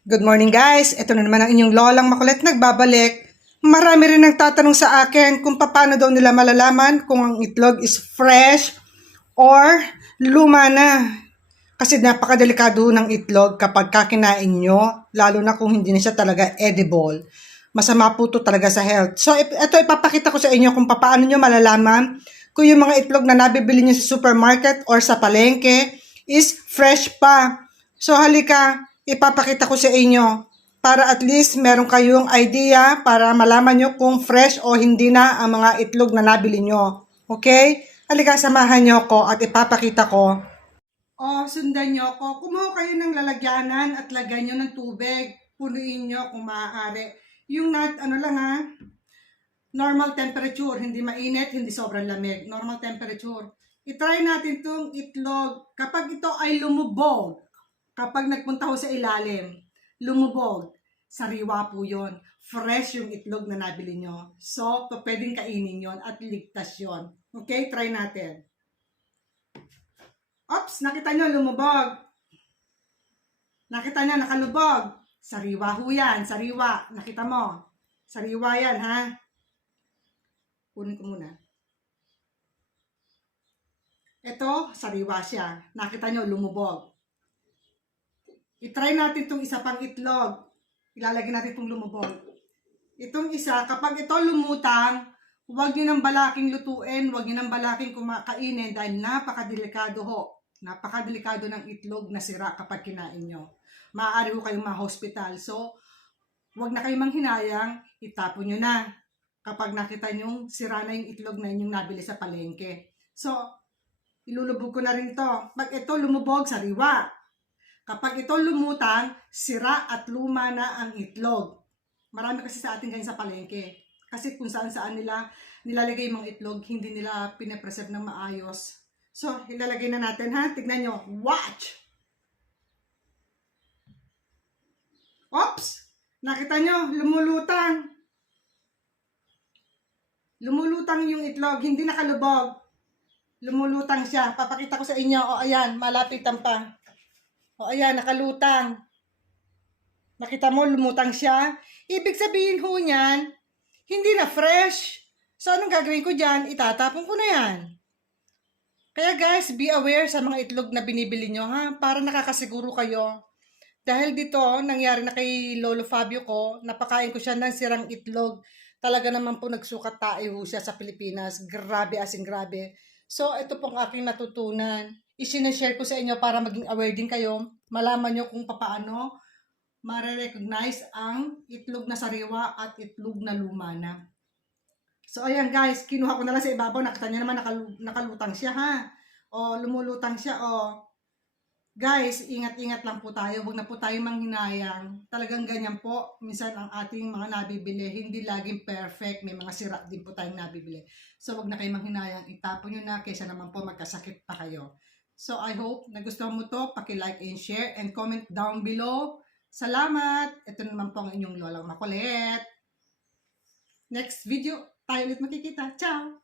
Good morning guys, ito na naman ang inyong lolang makulit nagbabalik. Marami rin nagtatanong sa akin kung paano daw nila malalaman kung ang itlog is fresh or luma na. Kasi napakadelikado ng itlog kapag kakinain nyo, lalo na kung hindi na siya talaga edible. Masama po ito talaga sa health. So ito ipapakita ko sa inyo kung paano nyo malalaman kung yung mga itlog na nabibili nyo sa supermarket or sa palengke is fresh pa. So halika, ipapakita ko sa inyo para at least meron kayong idea para malaman nyo kung fresh o hindi na ang mga itlog na nabili nyo. Okay? Halika, samahan nyo ko at ipapakita ko. O, sundan nyo ko. Kumuha kayo ng lalagyanan at lagyan nyo ng tubig. Punuin nyo kung maaari. Yung normal temperature. Hindi mainit, hindi sobrang lamig. Normal temperature. I-try natin itong itlog. Kapag ito ay lumubog, kapag nagpunta ho sa ilalim, lumubog, sariwa po yon. Fresh yung itlog na nabili nyo. So, pwedeng kainin yon at ligtas yon. Okay, try natin. Oops, nakita nyo, lumubog. Nakita nyo, nakalubog. Sariwa ho yan, sariwa. Nakita mo? Sariwa yan, ha? Kunin ko muna. Ito, sariwa siya. Nakita nyo, lumubog. I-try natin itong isa pang itlog. Ilalagay natin itong lumubog. Itong isa, kapag ito lumutang, huwag nyo nang balaking lutuin, huwag nyo nang balaking kumakainin dahil napakadelikado ho. Napakadelikado ng itlog na sira kapag kinain nyo. Maaari ho kayong ma-hospital. So, huwag na kayong manghinayang, itapon nyo na. Kapag nakita nyo, sira na yung itlog na inyong nabili sa palengke. So, ilulubog ko na rin ito. Pag ito lumubog, sariwa. Kapag ito lumutang, sira at luma na ang itlog. Marami kasi sa atin ganyan sa palengke. Kasi kung saan nila nilalagay yung mga itlog, hindi nila pinapreserve ng maayos. So, ilalagay na natin ha. Tignan nyo. Watch! Oops! Nakita nyo? Lumulutang. Lumulutang yung itlog. Hindi nakalubog. Lumulutang siya. Papakita ko sa inyo. O, ayan. Malapitan pa. O, ayan. Nakalutang. Nakita mo? Lumutang siya. Ibig sabihin ho niyan, hindi na fresh. So, anong gagawin ko dyan? Itatapon ko na yan. Kaya guys, be aware sa mga itlog na binibili nyo ha, para nakakasiguro kayo. Dahil dito, nangyari na kay Lolo Fabio ko, napakain ko siya ng sirang itlog. Talaga naman po nagsukat tayo siya sa Pilipinas. Grabe as in grabe. So, ito pong aking natutunan. I-share ko sa inyo para maging aware din kayo. Malaman nyo kung paano mare-recognize ang itlog na sariwa at itlog na luma na. So, ayan guys, kinuha ko na lang sa ibabaw. Nakita nyo naman, nakalutang siya ha. O, lumulutang siya o. Guys, ingat-ingat lang po tayo. Huwag na po tayo manghinayang. Talagang ganyan po. Minsan ang ating mga nabibili, hindi laging perfect. May mga sira din po tayong nabibili. So, huwag na kayo manghinayang. Itapon nyo na kaysa naman po magkasakit pa kayo. So, I hope nagustuhan mo to. Paki-like and share and comment down below. Salamat! Ito naman po ang inyong lolang makulit. Next video, tayo ulit makikita. Ciao!